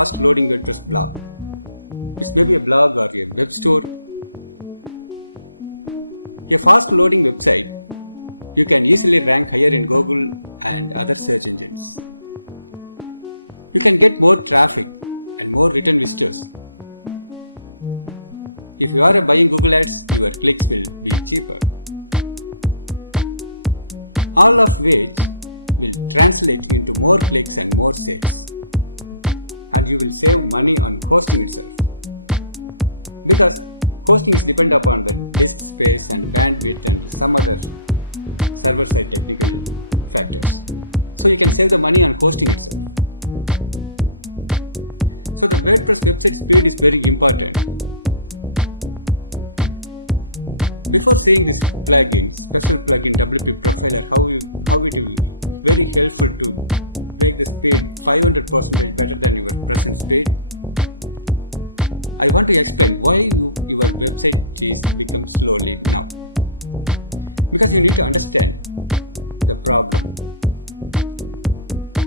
fast loading WordPress blog. It's maybe a blog or a web store. A fast loading website, you can easily rank higher in Google and other search engines. You can get more traffic and more return visitors. If you are buying Google ads, your clicks will be cheaper. All of which will translate into more clicks and more sales. And you will save money on hosting yourself. Because hosting depends upon the disk space and bandwidth and some other server-side factors. So you can save the money on hosting yourself. So the WordPress website speed is very important. Before seeing this plugin, special plugin wpprofiler, how it is very helpful to make the speed 500% better than your present speed. I want to explain why your website speed becomes slowly down. Because you need to understand the problem.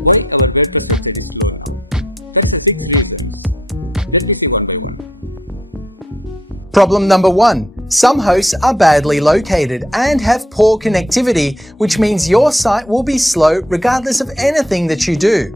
Why our WordPress website is slow down? That's the 6 reasons. Let me see one by one. Problem number 1. Some hosts are badly located and have poor connectivity, which means your site will be slow regardless of anything that you do.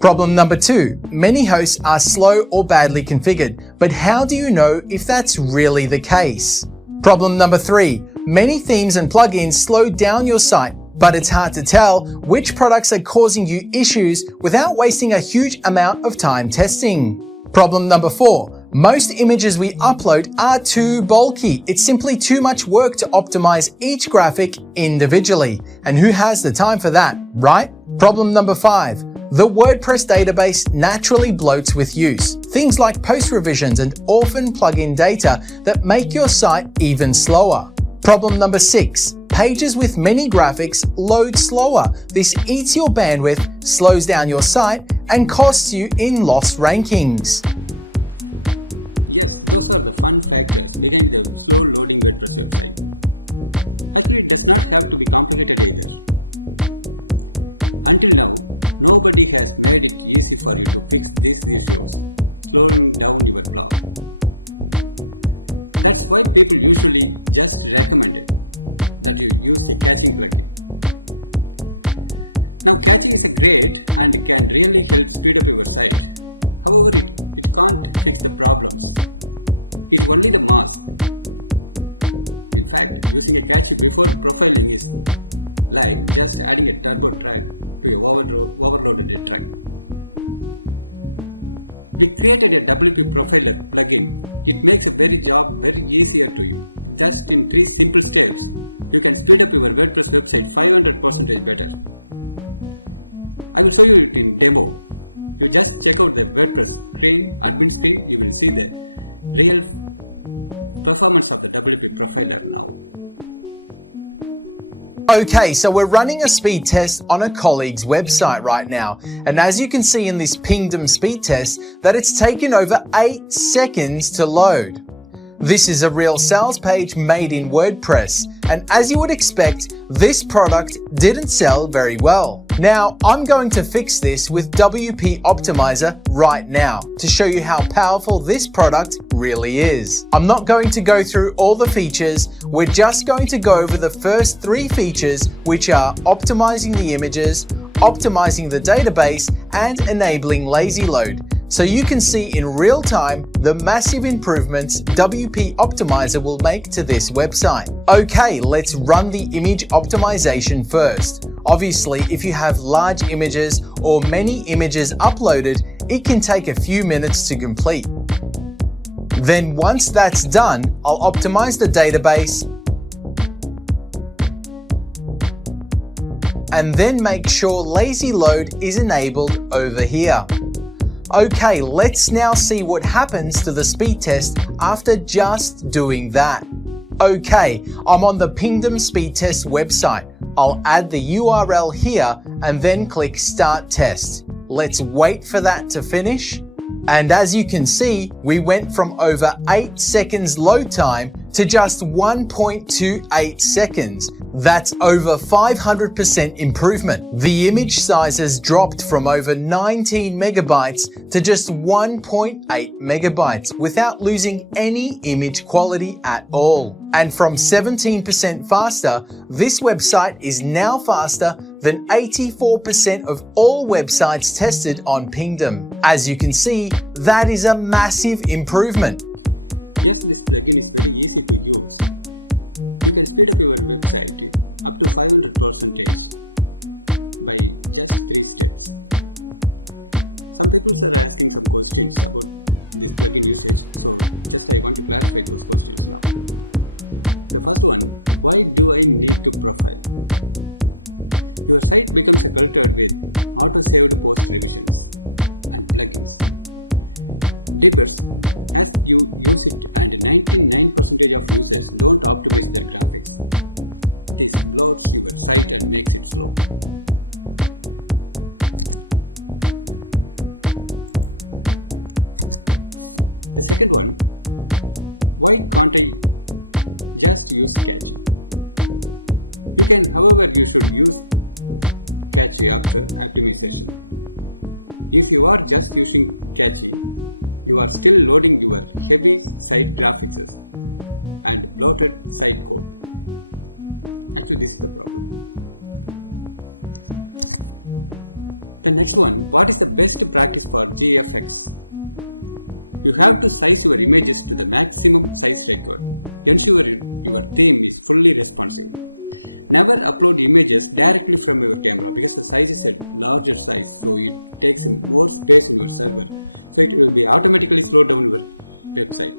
Problem number 2. Many hosts are slow or badly configured, but how do you know if that's really the case? Problem number 3. Many themes and plugins slow down your site, but it's hard to tell which products are causing you issues without wasting a huge amount of time testing. Problem number 4. Most images we upload are too bulky. It's simply too much work to optimize each graphic individually. And who has the time for that, right? Problem number 5. The WordPress database naturally bloats with use. Things like post revisions and orphan plugin data that make your site even slower. Problem number 6. Pages with many graphics load slower. This eats your bandwidth, slows down your site, and costs you in lost rankings. Created a wpprofiler plugin. It makes a very job very easier to use. Just in 3 simple steps, you can set up your WordPress website 500% better. I will show you in demo. You just check out the WordPress screen, admin screen, you will see the real performance of the wpprofiler now. Okay, so we're running a speed test on a colleague's website right now. And as you can see in this Pingdom speed test, that it's taken over 8 seconds to load. This is a real sales page made in WordPress. And as you would expect, this product didn't sell very well. Now, I'm going to fix this with WP Optimizer right now to show you how powerful this product really is. I'm not going to go through all the features. We're just going to go over the first 3 features, which are optimizing the images, optimizing the database, and enabling lazy load. So you can see in real time the massive improvements WP Optimizer will make to this website. Okay, let's run the image optimization first. Obviously, if you have large images or many images uploaded, it can take a few minutes to complete. Then once that's done, I'll optimize the database and then make sure lazy load is enabled over here. Okay, let's now see what happens to the speed test after just doing that. Okay, I'm on the Pingdom speed test website. I'll add the URL here and then click Start Test. Let's wait for that to finish. And as you can see, we went from over 8 seconds load time to just 1.28 seconds. That's over 500% improvement. The image sizes dropped from over 19 megabytes to just 1.8 megabytes without losing any image quality at all. And from 17% faster, this website is now faster than 84% of all websites tested on Pingdom. As you can see, that is a massive improvement. Yes, this plugin is very easy to use. You can speed up your website up to 500% by just 3 steps. Some people are asking some questions about this plugin usage, so yes, I want to clarify those questions. The first one, why do I need to profile? Your site becomes a filter with auto-saved post revisions and plugins. Later, as you use it and 99% of users don't optimize their graphics, this blows your site and makes it slow. The second one, why can't I just use Sketch? You can, however, you should use Sketch after optimization. If you are just using Sketch, you are still loading your heavy site graphics and bloated site code. Actually, this is the problem. The next one, what is the best practice for GFX? You have to size your images to the maximum size framework. Ensure your theme is fully responsive. Never upload images directly from your camera because the size is at larger size, so it takes in more space in your server. So it will be automatically stored on your website.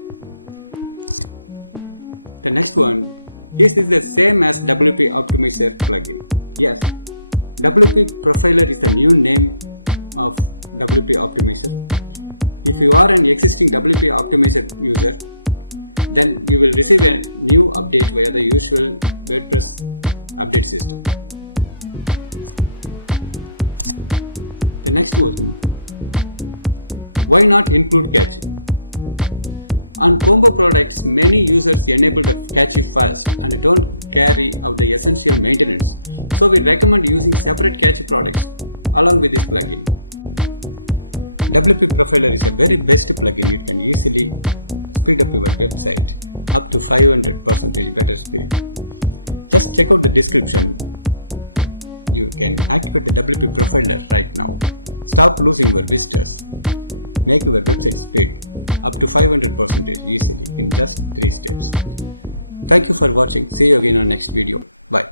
The next one, is it the same as WP Optimizer plugin? Yes. WP Profiler is a new name of WP Optimizer. If you are an existing WP Optimizer user, then you will receive a new update via the usual Wordpress update system. The next one, why not include cache? On Combo products, many users enable caching files and don't carry out the essential maintenance. So we recommend using separate cache products along with this plugin. WP Profiler is a very best plugin. You can easily speed up your website up to 500% better speed. Just check out the description. You can activate the WP Profiler right now. Stop losing your visitors. Make your website speed up to 500% easy in just 3 steps. Thank you for watching. See you again on next video. Bye.